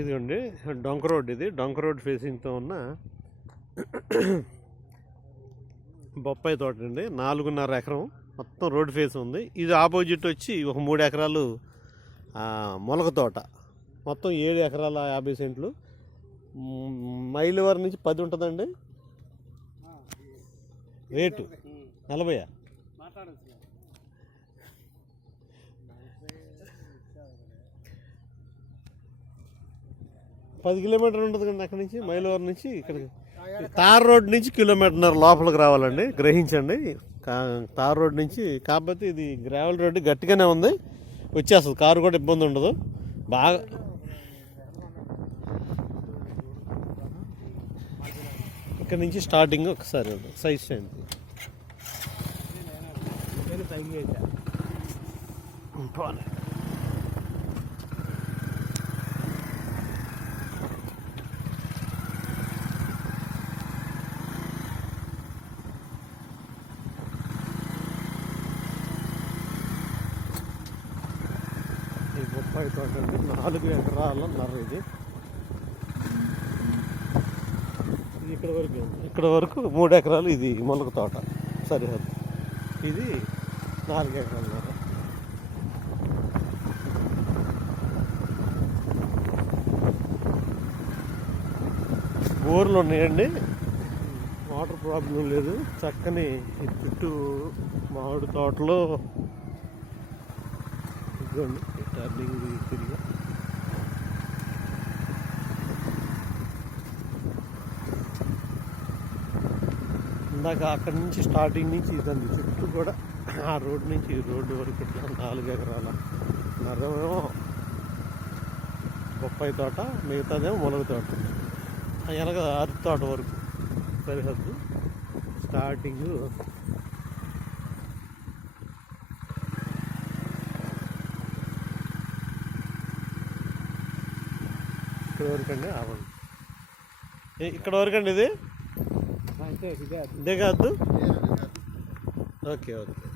ఇదిగోండి డొంక రోడ్ ఇది. డొంక రోడ్ ఫేసింగ్తో ఉన్న బొప్పాయి తోట అండి. నాలుగున్నర ఎకరం మొత్తం రోడ్ ఫేస్ ఉంది. ఇది ఆపోజిట్ వచ్చి ఒక మూడు ఎకరాలు మొలక తోట. మొత్తం ఏడు ఎకరాల యాభై సెంట్లు. మ్, మైలు వారి నుంచి పది ఉంటుందండి? రేటు నలభై పది కిలోమీటర్లు ఉంటుంది కండి అక్కడి నుంచి మైలవరం నుంచి ఇక్కడికి. తార్ రోడ్ నుంచి కిలోమీటర్న్నర లోపలికి రావాలండి గ్రహించండి. తార్ రోడ్ నుంచి కాకపోతే ఇది గ్రావెల్ రోడ్డు గట్టిగానే ఉంది వచ్చేస్తుంది. కారు కూడా ఇబ్బంది ఉండదు. బాగా ఇక్కడ నుంచి స్టార్టింగ్ ఒకసారి సైజ్ చేయండి పోనీ. బొప్పాయి తోట అండి నాలుగు ఎకరాల నర్ర ఇది. ఇక్కడ వరకు ఇక్కడ వరకు మూడు ఎకరాలు ఇది మొలక తోట సరిహద్దు. ఇది నాలుగు ఎకరాల బోర్లు ఉన్నాయండి. వాటర్ ప్రాబ్లం లేదు. చక్కని చుట్టూ మామిడి తోటలో ఇదిగోండి టర్నింగ్ తిరిగి. ఇందాక అక్కడి నుంచి స్టార్టింగ్ నుంచి ఇదండి చుట్టూ కూడా ఆ రోడ్ నుంచి రోడ్డు వరకు ఇట్లా నాలుగు ఎకరాల నరమేమో బొప్పాయి తోట మిగతాదేమో మునగ తోట. ఆ వెనక అరటి తోట వరకు. సరిహద్దు. స్టార్టింగ్ ఇక్కడ వరకు అండి ఆవండి ఏ, ఇక్కడ వరకు అండి ఇది అంతే ఇదే కాదు? Okay okay.